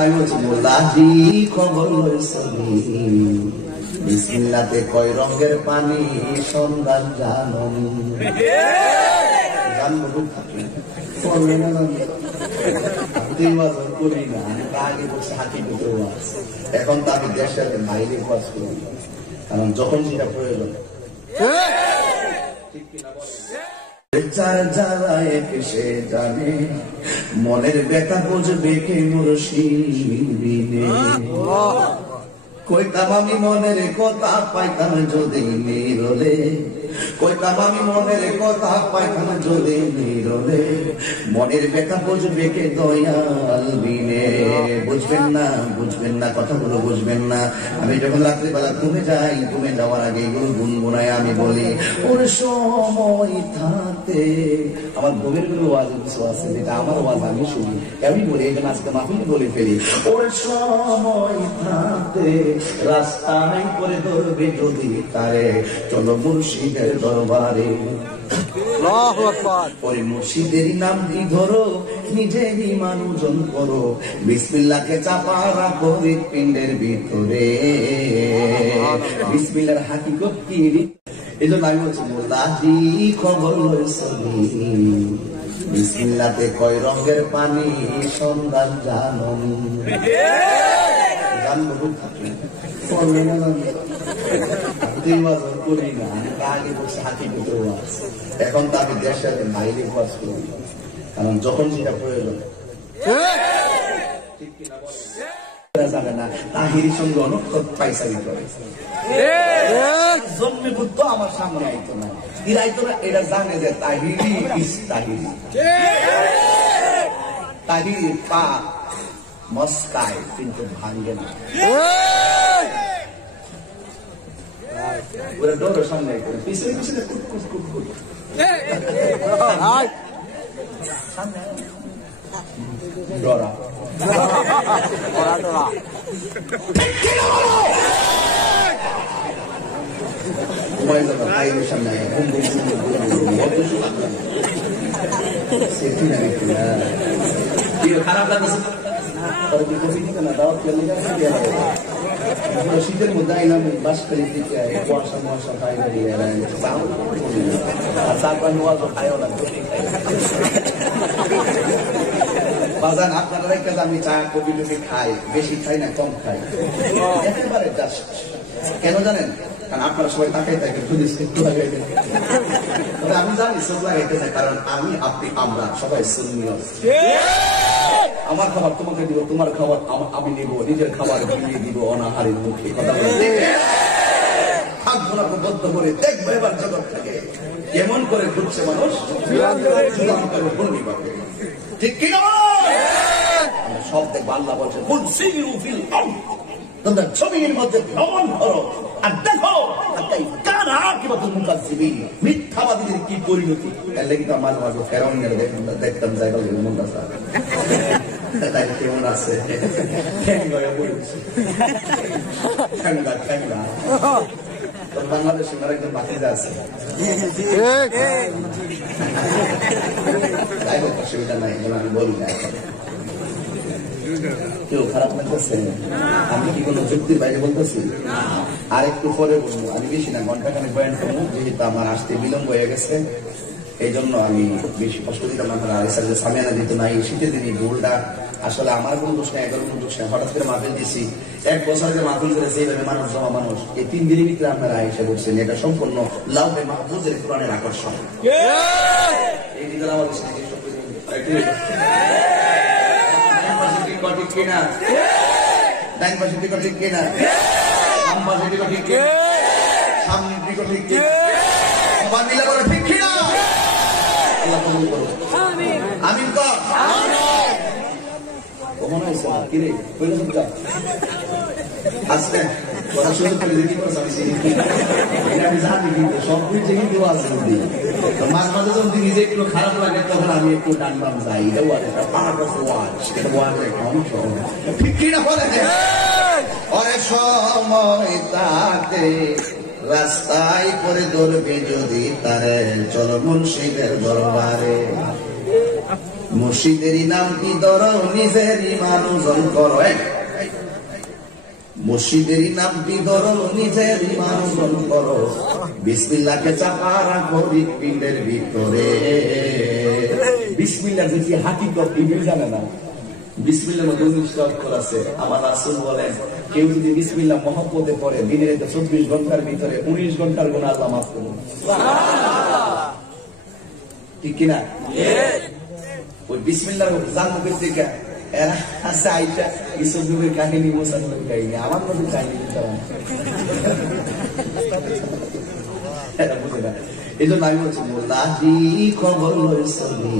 আমি বলছি মোল্লাজি খবর লইছনি বিসমিল্লাতে কয় রঙের পানি সন্ধান জাননি জানবো থাকি করি না আগে বসে হাতি পেতে এখন তো আমি দেশের বাইরে কাজ করি কারণ যখন সেটা প্রয়োজন ঠিক কিনা সে জানে মনের ব্যথা বুঝবে কে মুর্শিদিনে কইতাম আমি মনের কথা পাইতাম যদি নিরলে কইতাম আমি মনের কথা পাইতাম যদি নিরলে মনের ব্যথা বুঝবে কে দয়াল বিনে বুঝবেন না কথাগুলো বুঝবেন না আমি যখন রাত্রিবেলা ঘুমে যাই ঘুমে যাওয়ার আগে এগুলো গুনগুনায় আমি বলি ওর সময় থাকতে আমার ঘুমের গুলো ওয়াজ কিছু আছে যেটা আমার ওয়াজ আমি শুনি আমি বলি এই জন্য আজকে মাহফিল বলে ফেলি ওর সময় থাকতে রাস্তায় করে ধরবে যদি তারে চলো মুর্শিদের দরবারে ওই মুর্শিদের নাম দি ধরো নিজে ইমান ওজন করো বিসমিল্লাহকে চাপা রাখো হৃৎপিণ্ডের ভিতরে বিসমিল্লাহর হাকিকত কি এই জন্য আমি বলছি মোল্লাজি খবর লইছনি বিসমিল্লাহতে কয় রঙের পানি সন্ধান জাননি জানবো থাকি করি না আগে বসে হাতি পেতে এখন তো আমি দেশের বাইরে কাজ করি কারণ যখন সেটা প্রয়োজন ঠিক কিনা যাবে না তাহিরির সঙ্গে অনেক পাইসারি করে জন্মে বুদ্ধ আমার সামনে আইতো না আইতো না এটা জানে যে তাহিরি ইস তাহিরি তাহিরি পা মস্কায় কিন্তু ভাঙবে না ওরা ডোরের সামনে পিছনে পিছনে কুট ডরা সামনে খারাপ লাগছে শীতের মধ্যে আইলাম বাস করে দিতে কুয়াশা মশা খাই বাজান আপনারা আমি চা কফি টফি খাই বেশি খাই না কম খাই একেবারে কেন জানেন কারণ আপনারা সবাই তাকাই থাকে একটু লাগাইতে আমি জানি সব লাগাইতে চাই কারণ আমি আপনি আমরা সবাই সুন্নিয় আমার খাবার তোমাকে দিব তোমার খাবার আমি নিব নিজের খাবার বিলিয়ে দিব অনাহারের মুখে কথা বলতে হাত ধরাকে বদ্ধ করে দেখবো এবার জগৎ থেকে কেমন করে ঘুরছে মানুষ ঠিক কিনা সব দেখবো আল্লাহ বলছে তোমরা জমির মধ্যে ভ্রমণ করো আর দেখো মিথ্যাবাদীদের কি পরিণতি মাঝে মাঝে ফেরন দেখতাম জায়গা তাই কেমন আছে বাংলাদেশ একজন বাতিজা আছে যাই হোক অসুবিধা নাই আমি বলি না কেউ খারাপ লাগতেছে আমি কি কোনো যুক্তির বাইরে বলতেছি আর একটু পরে বলবো আমি বেশি না ঘন্টাখানে বয়ান করবো যেহেতু আমার আসতে বিলম্ব হয়ে গেছে এই জন্য আমি বেশি কষ্ট দিতাম না সামিয়ানা দিত না এই শীতের দিনই ভুলটা আসলে আমার কোনো দোষ নেই এগারো কোনো দোষ নেই হঠাৎ করে মাহফিল দিচ্ছি 1 বছর যে মাহফিল করেছে এইভাবে মানুষ জমা মানুষ এই 3 দিনের ভিতরে আপনারা এসে বলছেন এটা সম্পূর্ণ লাউবে মাহফুজের কোরআনের আকর্ষণ এই দিনের আমার ঠিক কিনা ডাইন পাশের দিকে ঠিক কিনা বাম পাশের দিকে ঠিক কিনা সামনের দিকে ঠিক কিনা সবাই মিলে বলে ঠিক কিনা আল্লাহ কবুল করুন আমিন তো কখন হয়েছে কিরে কইলেন তো আজকে কথা শুনে করে দেখি আমি জানি কিন্তু সব কিছু কিন্তু আছে মাঝে মাঝে যখন নিজে একটু খারাপ লাগে তখন আমি একটু ডান বাম যাই এটাও একটা পার্ট অফ ওয়াজ এটা ওয়াজের একটা অংশ ঠিক কিনা বলে অনেক সময় তাতে রাস্তায় করে ধরবে যদি তারে চলো মুর্শিদের দরবারে মুর্শিদেরই নাম কি ধরো নিজেরই মানুষজন করো মুর্শিদেরই নাম কি ধরো নিজেরই মানুষজন করো বিসমিল্লাহকে চাপা রাখো হৃৎপিণ্ডের ভিতরে বিসমিল্লাহ যে হাকিকত ইবনে জানে না বিসমিল্লাহর মধ্যে 19টা অক্ষর আছে আমার রাসূল বলেন কেউ যদি বিসমিল্লাহ মহব্বতে পড়ে দিনের 24 ঘন্টার ভিতরে 19 ঘন্টার গুনাহ আল্লাহ মাফ করবেন সুবহানাল্লাহ ঠিক কি না ওই বিসমিল্লাহর জানতে করতে কে এরা আছে আইটা ইসুফের কাহিনী মুসাফিরের কাহিনী আমার মধ্যে কাহিনী তারা এটা বুঝে না এজন্য আমি বলছি মোল্লাহি খবর লইছনি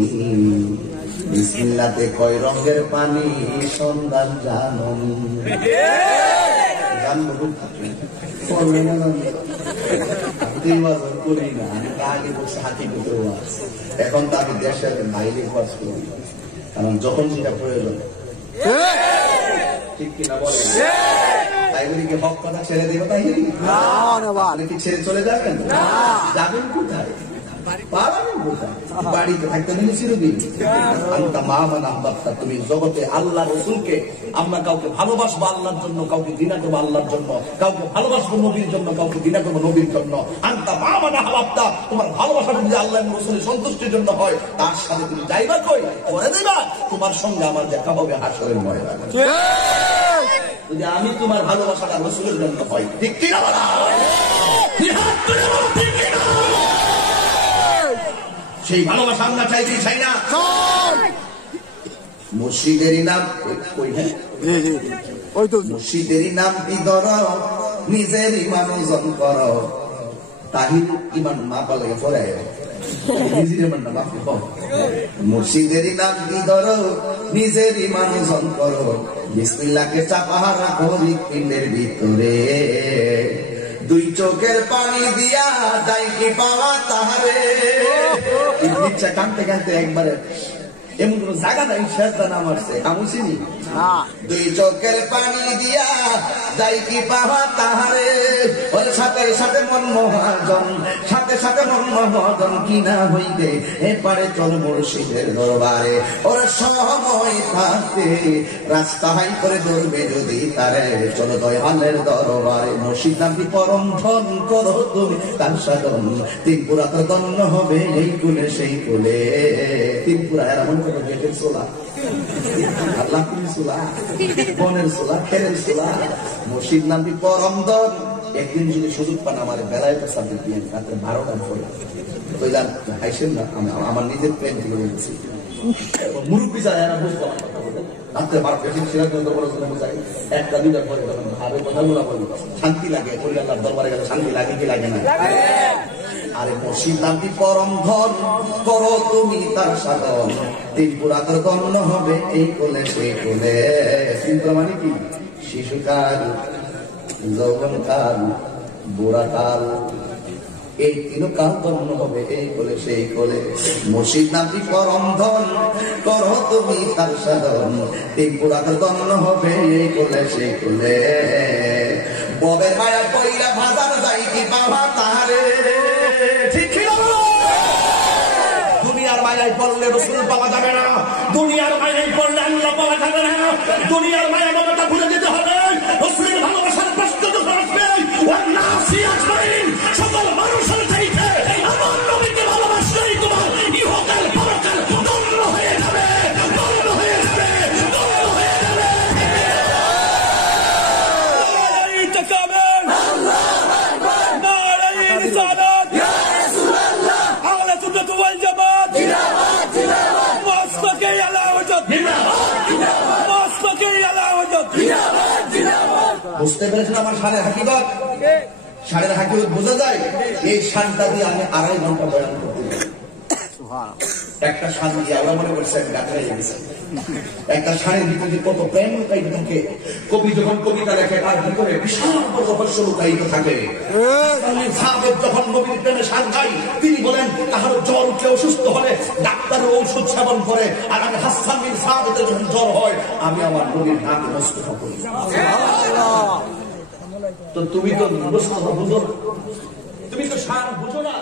বিসমিল্লাহতে কয় রঙের পানি সন্ধান জানন জানবো পড়বে না করি না আমি আগে বসে হাতি করতে এখন তো আমি দেশের বাইরে খরচ করি কারণ যখন যেটা প্রয়োজন ঠিক কিনা বলে তাই বলি কি হক কথা ছেড়ে দেবো তাই কি ছেড়ে চলে যাবেন যাবেন কোথায় বাড়িতে থাকতে চিরদিন মা মানা বাপ্তা তুমি জগতে আল্লাহ রসুলকে আমরা কাউকে ভালোবাসবো আল্লাহর জন্য কাউকে ঘৃণা করবো আল্লাহর জন্য কাউকে ভালোবাসবো নবীর জন্য কাউকে ঘৃণা করবো নবীর জন্য আন্তা মা মানা বাপ্তা তোমার ভালোবাসাটা যদি আল্লাহ রসুলের সন্তুষ্টির জন্য হয় তার সাথে তুমি যাইবা কই করে দেবা তোমার সঙ্গে আমার দেখা হবে হাসরের ময়দানে যদি আমি তোমার ভালোবাসাটা রসুলের জন্য হয় ঠিক কিনা বলা সেই ভালোবাসা আমরা চাইছি চাই না মুর্শিদেরই নাম মুর্শিদেরই নাম কি ধরো নিজেরই মানুষজন করো তাহির ইমান মা পালে পরে নিজের ইমানটা মাফ কর মুর্শিদেরই নাম কি ধরো নিজেরই মানুষজন করো বিসমিল্লাহকে চাপা রাখো হৃৎপিণ্ডের ভিতরে দুই চোখের পানি দিয়া যাই কি পাওয়া তাহারে ইচ্ছা কানতে কানতে একবারে এমন কোন জায়গা নাই শেষদা নাম আসছে আমুছিনি দুই চোখের পানি দিয়া যাই কি পাওয়া তাহারে ওর সাথে সাথে মন মহাজন সাথে সাথে মন মহাজন কিনা হইবে এপারে চল মুর্শিদের দরবারে ওর সময় থাকতে রাস্তা হাই করে ধরবে যদি তারে চলো দয়ালের দরবারে মুর্শিদ নামটি পরম ধন করো তুমি তার সাধন তিনপুরা তো ধন্য হবে এই কুলে সেই কুলে তিনপুরা এমন কোনো গেটের সোলা আল্লাহ সোলা বনের সোলা খেরের সোলা মুর্শিদ নামটি পরম ধন একদিন যদি সুযোগ পান আমার বেলায় তো সাবজেক্ট দিয়ে রাত্রে 12টা পরে কইলাম আইসেন না আমার নিজের প্রেম থেকে বলছি মুরব্বী যায় এরা বুঝবো আমার কথা বলে রাত্রে 12টা সিরাজ বোঝাই একটা দুইটা পরে তখন ভাবে কথাগুলো বলবো শান্তি লাগে আল্লাহর দরবারে গেলে শান্তি লাগে কি লাগে না আরে মুর্শিদ নামটি পরম ধন করো তুমি তার সাধন তিনপুরা তো গণ্য হবে এই কোলে সেই কোলে তিনপুরা মানে কি শিশুকাল যৌবনকাল বুড়াকাল এই তিন কাল গণ্য হবে এই কোলে সেই কোলে মুর্শিদ নামটি পরম ধন করো তুমি তার সাধন তিনপুরা তো গণ্য হবে এই কোলে সেই কোলে ববের মায়া পইলা ভাজার যাই কি পাওয়া তাহারে দুনিয়ার মায়ায় পড়লে রসুল পাওয়া যাবে না দুনিয়ার মায়ায় পড়লে আল্লাহ পাওয়া যাবে না দুনিয়ার মায়া বাবাটা ভুলে যেতে হবে রসুলের ভালোবাসার প্রশ্ন যখন আসবে সকল মানুষের চাইতে আমার নবীকে ভালোবাসলেই তোমার ইহকাল পরকাল দণ্ড হয়ে যাবে দণ্ড হয়ে যাবে দণ্ড হয়ে যাবে বুঝতে পেরেছেন আমার শানের হাকিকত শানের হাকিকত বোঝা যায় এই শানটা দিয়ে আমি 2.5 ঘন্টা বয়ান করতে একটা শান দিয়ে আল্লাহ মনে করছে আমি গাছ হয়ে গেছি একটা শানের ভিতরে কত প্রেম লুকায়িত থাকে কবি যখন কবিতা লেখে তার ভিতরে বিশাল রহস্য লুকায়িত থাকে যখন নবীর প্রেমে শান গাই তিনি বলেন কাহার জ্বর উঠলে অসুস্থ হলে ডাক্তারের ঔষধ সেবন করে আর আমি হাসান বিন সাবিতের যখন জ্বর হয় আমি আমার নবীর নাকে মোস্তফা করি তো তুমি তো বুঝো তুমি তো শান বুঝো না